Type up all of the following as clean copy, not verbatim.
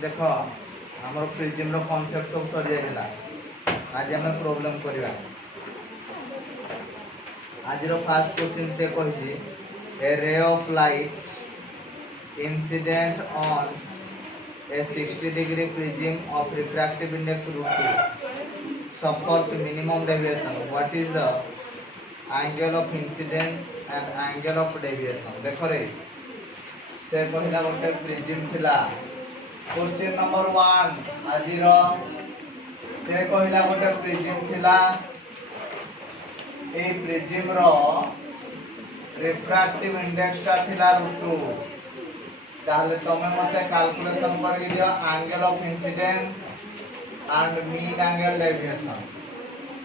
देख आमर prism concept सब सरी जाइला आज आम प्रॉब्लम करवा आज फास्ट क्वेश्चन से कही a ray of light incident on a 60 degree prism of refractive index √2 suffers minimum deviation. What is the angle of incidence and angle of deviation? देख रे से कहला गोटे प्रिज्म थिला क्वेश्चन नंबर 1 आजिर से कहला गोटे प्रिज्म थिला ए प्रिज्म रो रिफ्रैक्टिव इंडेक्स टा थिला √2 ताले तमे मते कैलकुलेशन करके दियो angle of incidence and mean angle deviation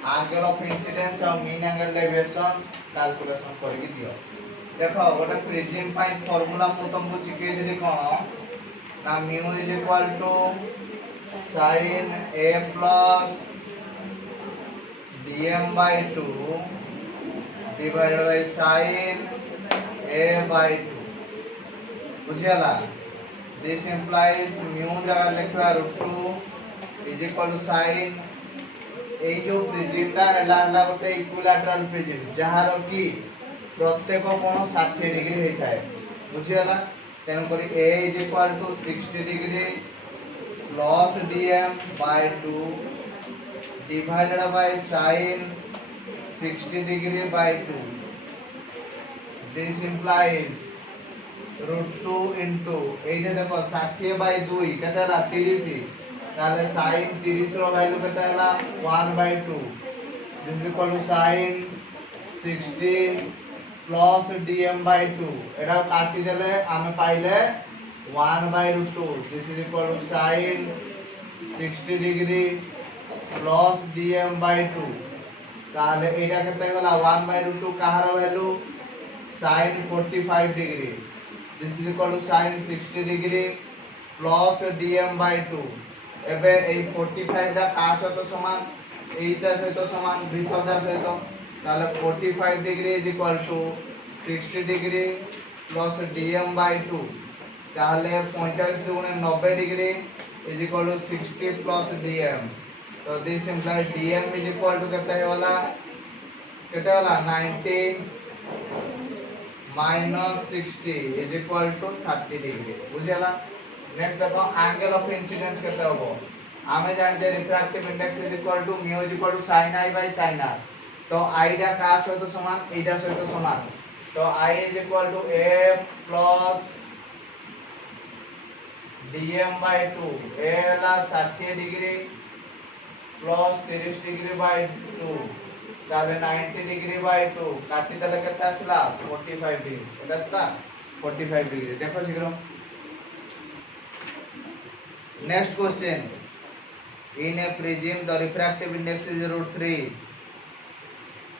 angle of incidence और मीन एंगल डेविएशन कैलकुलेशन करके दियो देखो गोटे प्रिज्म पाई फार्मूला मु तुमको सिखे देली कोन ना mu is equal to sin a plus dm by 2 divided by sin a by 2 बुझियाला दिस इंप्लाइज म्यू जगह लिखवा √2 is equal to sin A जो प्रिज्म ला एला गोटे इक्विलैटरल प्रिज्म जहार की प्रत्येक कोण 60 डिग्री होता है बुझियाला तेन करी a is equal to 60 degree plus dm by 2 divided by sin 60 degree by 2 this implies √2 into एइटे देखो 60 by 2 केते हला 30 ताले sin 30 रो वैल्यू केते हला 1 by 2 this is equal to sin 60 plus dm by 2 एटा काटी देले आमे पाइले 1 by √2 this is equal to sin 60 degree plus dm by 2 ताले एटा केते गला 1 by √2 Kahar value sin 45 degree this is equal to sin 60 degree plus dm by 2 एबे ए 45 दा का सहित समान एटा सहित समान भीतरटा सहित ताले 45 degree is equal to 60 degree plus dm by 2 ताहले 45 दुगुणे 90 degree is equal to 60 plus dm तो this implies dm is equal to केते वाला 90 minus 60 is equal to 30 degree बुझियाला नेक्स्ट देखो एंगल ऑफ इंसिडेंस केते होबो आमे जान जे refractive index is equal to mu is equal to sin i by sin r तो i डा का सहित समान एटा सहित समान तो i is equal to a plus dm by 2 a हला 60 डिग्री प्लस 30 डिग्री by 2 ताले 90 डिग्री by 2 काटी देले केते आसला 45 डिग्री एटा 45 डिग्री देखो शीघ्र next question in A prism the refractive index is √3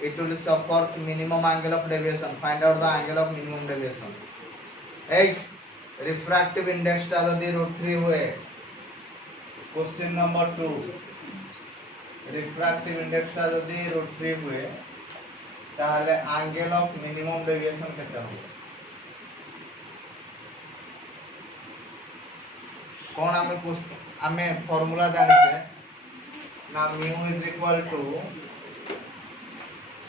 it will suffers minimum angle of deviation find out the angle of minimum deviation 8 refractive index टा यदि √3 हुए क्वेश्चन नंबर 2 रिफ्रैक्टिव इंडेक्स टा यदि √3 हुए ताहले angle of minimum deviation केते हो कोन आमे फार्मूला जानि छे ना mu is equal to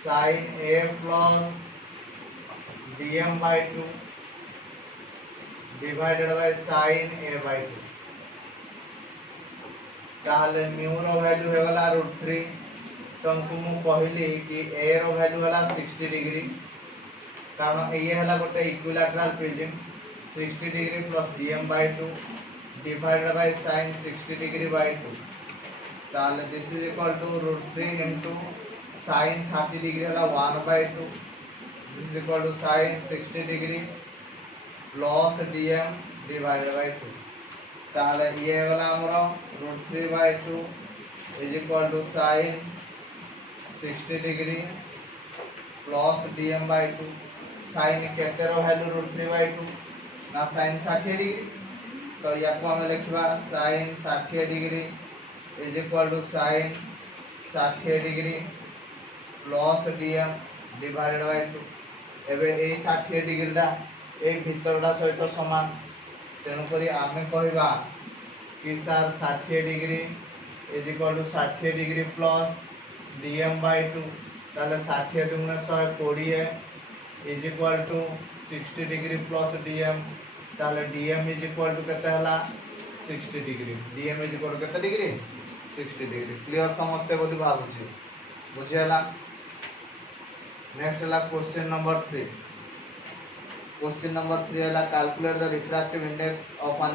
sin a plus dm by 2 divided by sin a by 2 ताहले म्यू रो वैल्यू हे गला √3 तुमको मु कहली कि a रो वैल्यू हला 60 डिग्री कारण ये हला गोटे equilateral prism 60 degree plus dm by 2 divided by sin 60 degree by 2 ताहले this is equal to √3 into sin 30 degree हला 1 by 2 this is equal to sin 60 degree plus dm divided by 2 ताहले ये वाला हमरो √3 by 2 is equal to sin 60 degree plus dm by 2 sin केते रो value √3 by 2 ना sin 60 degree तो याको हम लिखबा sin 60 degree is equal to sin 60 degree plus dm divided by 2 एबे ए 60 डिग्री दा ए भीतरटा सहित समान तेणुक आम कहवा कि sir 60 degree is equal to 60 degree plus DM by 2 ताले 60 दुगुणे 120 is equal to 60 degree plus DM ताले डीएम इज इक्वल टू केते हला 60 degree DM is equal to केते डिग्री 60 डिग्री क्लियर समझते बोली भाबुची बुझियला। नेक्स्ट हला क्वेश्चन नंबर 3 क्वेश्चन नंबर 3 हला calculate the refractive index of an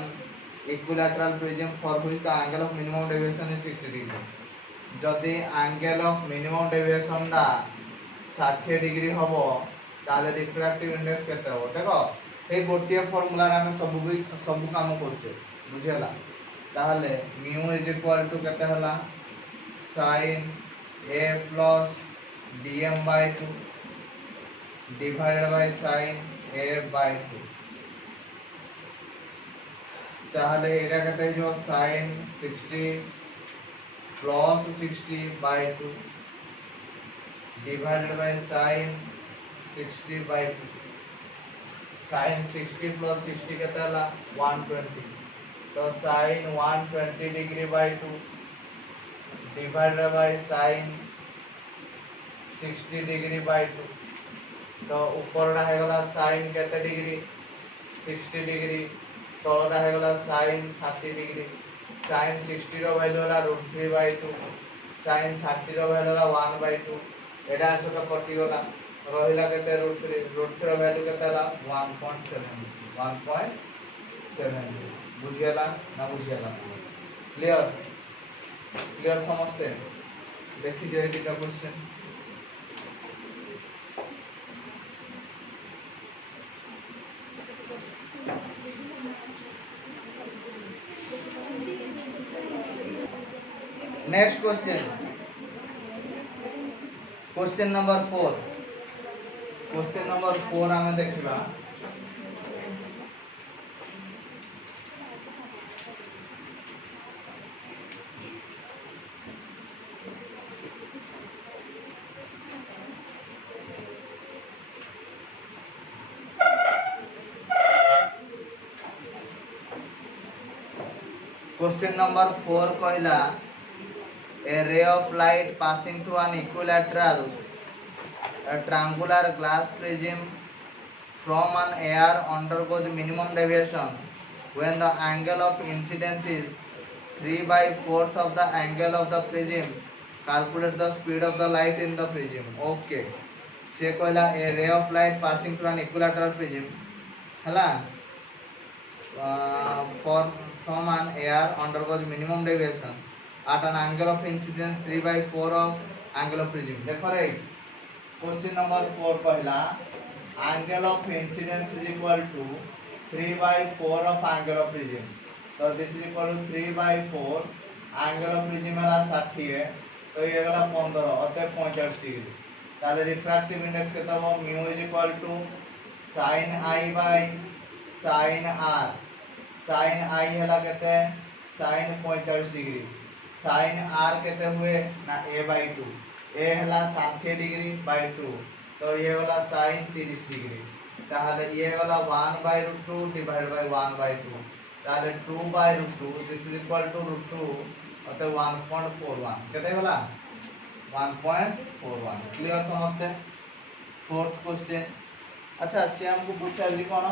equilateral prism for which the angle of minimum deviation is 60 degree जदि एंगल ऑफ मिनिमम डेविएशन दा 60 degree हबो ताले रिफ्रैक्टिव इंडेक्स केते हबो देखो ए गोटिए फार्मूला रे हम सब काम करछे बुझियला ताहले म्यू इज इक्वल टू केते हला sin a plus dm by 2 divided by sin a by 2 ताहले एटा केते जो sin 60 plus 60 by 2 divided by sin 60 by 2 sin 60 plus 60 केते हला 120 तो sin 120 degree by 2 divided by sin 60 degree by 2 तो ऊपरटा है गला sin केते डिग्री 60 डिग्री तळटा है गला sin 30 डिग्री sin 60 रो वैल्यू होला √3/2 sin 30 रो वैल्यू होला 1/2 एटा आंसर तो कटि गला रहिला केते √3 रो वैल्यू केते होला 1.7 बुझियला ना बुझियला क्लियर क्लियर समझते देखि दे दिटा क्वेश्चन नेक्स्ट क्वेश्चन नंबर 4 आमे देखिबा क्वेश्चन नंबर 4 कहला a ray of light passing through an equilateral a triangular glass prism from an air undergoes minimum deviation when the angle of incidence is 3/4 of the angle of the prism calculate the speed of the light in the prism okay से कहला a ray of light passing through an equilateral prism हला from an air undergoes minimum deviation at an angle of incidence 3/4 of angle of prism देखो रे question number 4 पहला angle of incidence is equal to 3/4 of angle of prism so this is equal to 3/4 angle of prism वाला 60 है तो ये वाला 15 अतः 45 degree ताले रिफ्रैक्टिव इंडेक्स कितना हो mu is equal to sin I by sin r sin I हला कहते हैं sin 45 डिग्री sin r केते हुए ना a/2 a हला 60 डिग्री by 2 तो ये वाला sin 30 डिग्री ताहले ये वाला 1/√2 डिवाइड बाय 1/2 ताहले 2/√2 दिस इज इक्वल टू √2 अतः 1.41 केते वाला 1.41 क्लियर समझते फोर्थ क्वेश्चन अच्छा से हमको पूछा जी कोन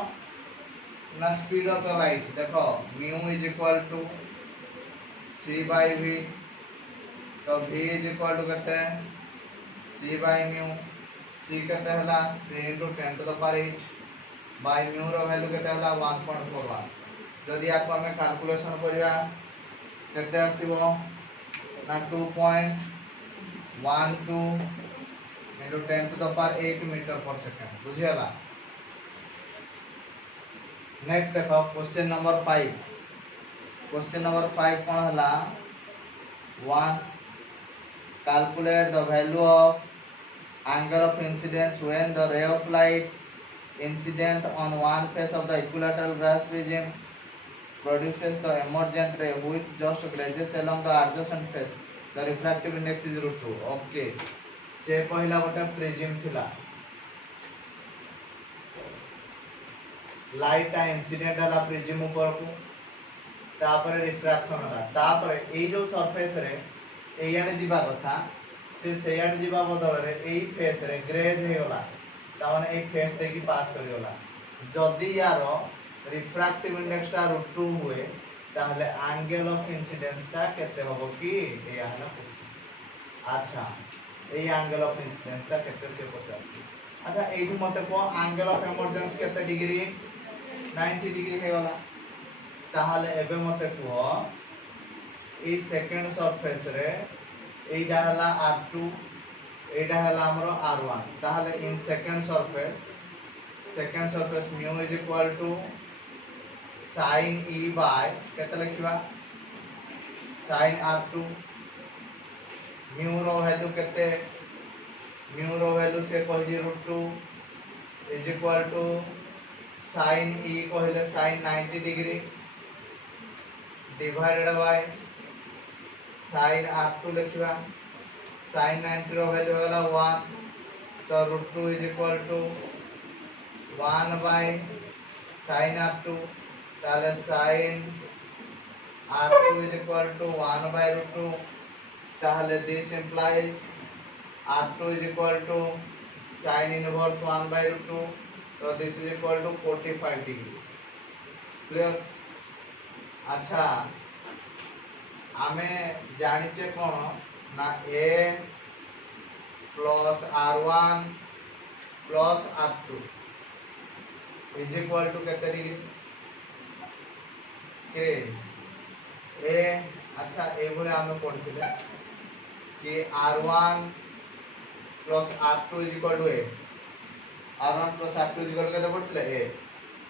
ना स्पीड ऑफ द लाइट देखो mu is equal to c by v तो v इज इक्वल टू कहते हैं c by mu c कहते हला 3 * 10 to the power 8 by mu रो वैल्यू कहते हला 1.41 जदि आपको हमें कैलकुलेशन करिया कहते आसीबो ना 2.12 * 10 to the power 8 मीटर पर सेकंड बुझियला। नेक्स्ट देखो क्वेश्चन नंबर 5 क्वेश्चन नंबर 5 कोन हला 1 calculate the value of angle of incidence when the ray of light incident on one face of the equilateral glass prism produces the emergent ray which just grazes along the adjacent face the refractive index is √2 okay से पहिला गोटे prism थिला light incident हला prism ऊपर को तापर refraction होला तापर ए जो सरफेस रे एयाडे जीवा कथा से सेयाडे जीवा बदल रे ए फेस रे ग्रेज हे होला ता माने ए फेस दे की पास करी होला जदी यार रिफ्रैक्टिव इंडेक्स टा √2 हुए ताहले एंगल ऑफ इंसिडेंस टा केते होबो की एया हला अच्छा ए एंगल ऑफ इंसिडेंस ता केते से पचासी अच्छा एठू मते को एंगल ऑफ इमर्जेंस केते डिग्री 90 डिग्री हे होला ताहले एबे मते को ए सेकंड सरफेस रे एटा हला r2 एटा हला हमरो r1 ताहले in second surface mu is equal to sin e by केते लिखिबा sin r2 म्यू रो वैल्यू केते म्यू रो वैल्यू से कहली √2 is equal to sin e कहले sin 90 degree divided by sin r2 लिखिबा sin 90 रो वैल्यू होला 1 तो √2 is equal to 1 by sin r2 ताले sin r2 is equal to 1 by √2 ताहले this implies r2 is equal to sin inverse 1 by √2 तो this is equal to 45 degree clear अच्छा आमे जानिचे कोन ना a plus r1 plus r2 is equal to केते degree के ए अच्छा ए बोले आमे पढिथिले कि r1 plus r2 is equal to a r1 plus r2 is equal to केते पढिथिले a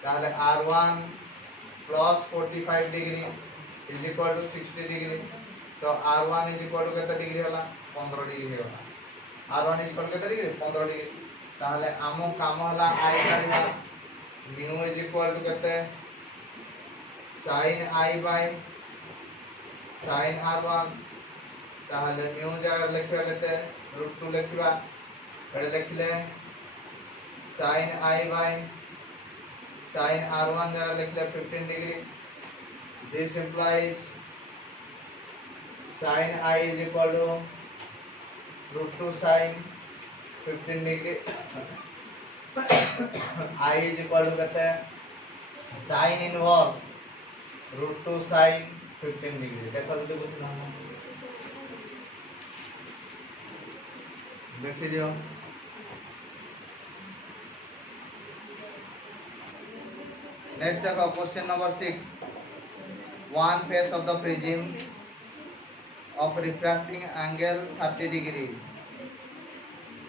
ताहले r1 plus 45 degree is equal to 60 degree तो r1 इज इक्वल टू केते डिग्री होला 15 डिग्री होला r1 इज इक्वल टू केते degree 15 degree ताहले आमो काम होला i काढिबा म्यू इज इक्वल टू केते sin i by sin r1 ताहले म्यू जगह लिखबा केते √2 लिखबा एडे लिखले sin i by sin r1 जगह लिखले 15 degree this implies sin i is equal to √2 sin 15 degree i is equal to कहते हैं sin इनवर्स √2 sin 15 डिग्री देखा तो कुछ ना देखि दियो नेक्स्ट देखो question number 6 one face of the prism of refracting angle 30 degree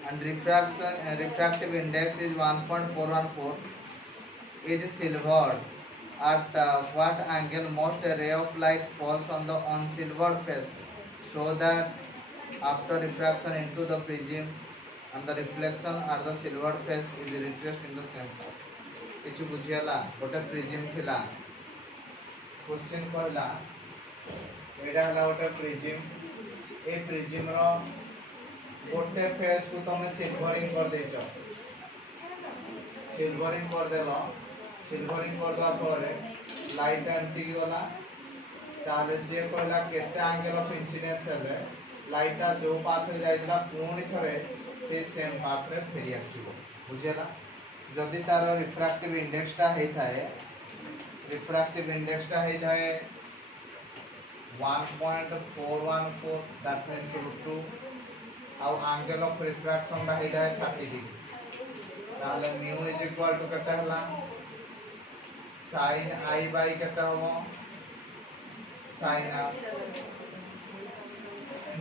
and refractive index is 1.414 is silvered at what angle most ray of light falls on the unsilvered face so that after refraction into the prism and the reflection at the silvered face is retraced in the same spot किछु बुझियाला गोटे prism थिला question कहला एडा हला गोटे prism ए prism रो गोटे face को तमे सिल्वरिंग कर देचो सिल्वरिंग कर देलो सिल्वरिंग कर दवा परे लाइट एंटी गला ताले से कहला केते एंगल ऑफ इंसिडेंस हेले लाइटा जो पाथ रे जाइला पुणी थरे से सेम पाथ रे फेरी आसीबो बुझियाला जदि तार रिफ्रैक्टिव इंडेक्स टा हे थाए रिफ्रैक्टिव इंडेक्स टा हे थाए 1.414 दैट मींस √2 आउ एंगल ऑफ रिफ्रैक्शन टा हे थाए 30 डिग्री ताले म्यू इज इक्वल टू केते हला sin i बाय केते होबो sin r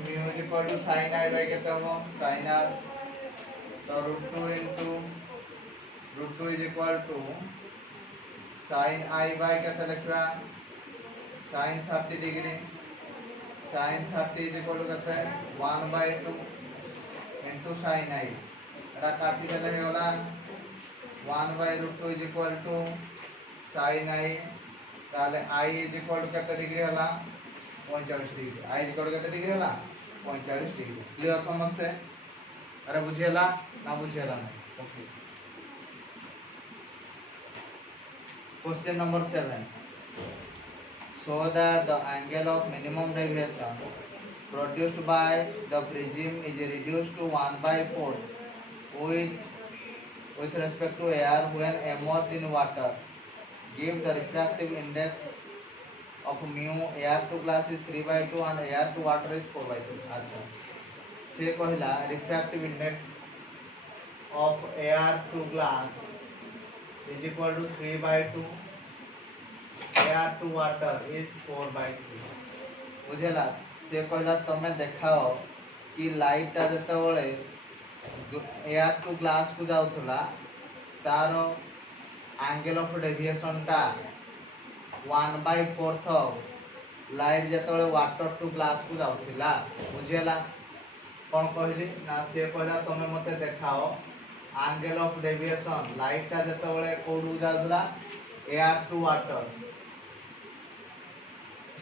mu is equal to sin i by केते होबो sin r तो √2 into √2 is equal to sin i by केते लिखबा sin 30 degree sin 30 is equal to केते 1/2 into sin i एटा काटी देले होला 1/√2 is equal to sin i ताले i is equal to केते डिग्री होला 45 degree i is equal to केते डिग्री होला 45 डिग्री क्लियर समझते अरे बुझियला ना बुझियला okay question number 7 so that the angle of minimum deviation produced by the prism is reduced to 1 by 4 with respect to air when immersed in water. Give the refractive index of mu air to glass is 3 by 2 and air to water is 4 by 3. अच्छा से कहला refractive index of air to glass is equal to 3 by 2, air to water is 4 by 3. बुझेला से कहला तमे देखाओ कि light टा जतबेले एयर टू ग्लास को जाउथला तार एंगल ऑफ डेविएशन टा 1 by 4 लाइट जतबेले वाटर टू ग्लास को जाउथला बुझेला कोन कहली ना से कहला तमे मते देखाओ एंगल ऑफ डेविएशन लाइट टा जतबेले कोडू जाउथला air to water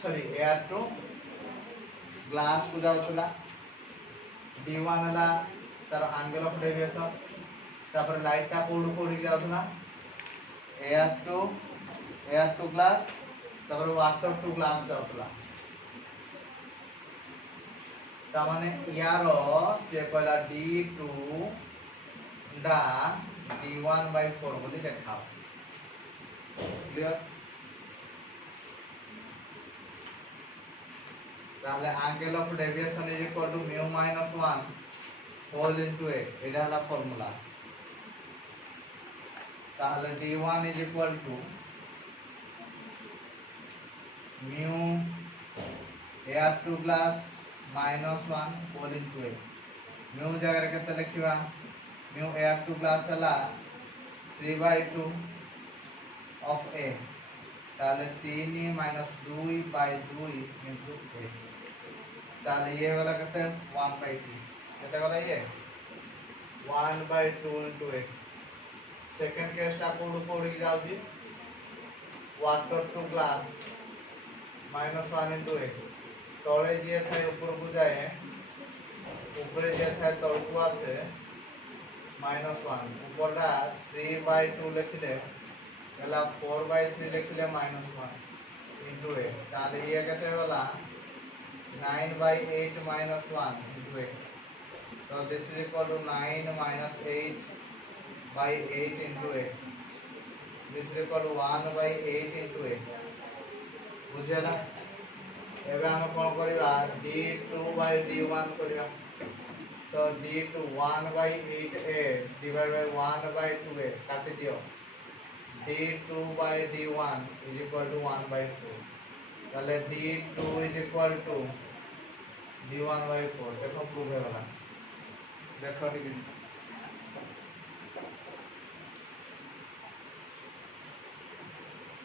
sorry air to glass को जाउथला d1 हला तार एंगल ऑफ डेविएशन तापर लाइट टा कोडू कोडी जाउथला एयर टू ग्लास तापर वाटर टू ग्लास जाउथला ता माने यारो से कहला d2 डा d1 by 4 बोली देखाओ क्लियर তাহলে angle of deviation is equal to mu minus 1 whole into a এটা হলো ফর্মুলা তাহলে d1 is equal to mu air to glass minus 1 whole into a mu জায়গায় কেতে লিখিবা mu air to glass হলা 3 by 2 of a তাহলে 3 minus 2 by 2 into a তাহলে ये वाला कहते हैं 1 by 2 कहते वाला ये 1 by 2 into a second case टा कोड कोड की जाउ जी water to glass -1 into a तळे जे थाय ऊपर को जाए ऊपर जे थाय तळ को आसे -1 ऊपरटा 3 by 2 लिखले एला 4 by 3 लिखले -1 into a ताले ये कहते वाला 9 by 8 minus 1 into a. So this is equal to 9 minus 8 by 8 into a. This is equal to 1 by 8 into a. बुझेला एबे हम कोन करिवा d2 by d1 करिवा तो d2 1 by 8a divided by 1 by 2a काटि दियो d2 by d1 is equal to 1 by 4 তাহলে d2 is equal to d1 by 4 देखो prove है वाला देखो ठीक है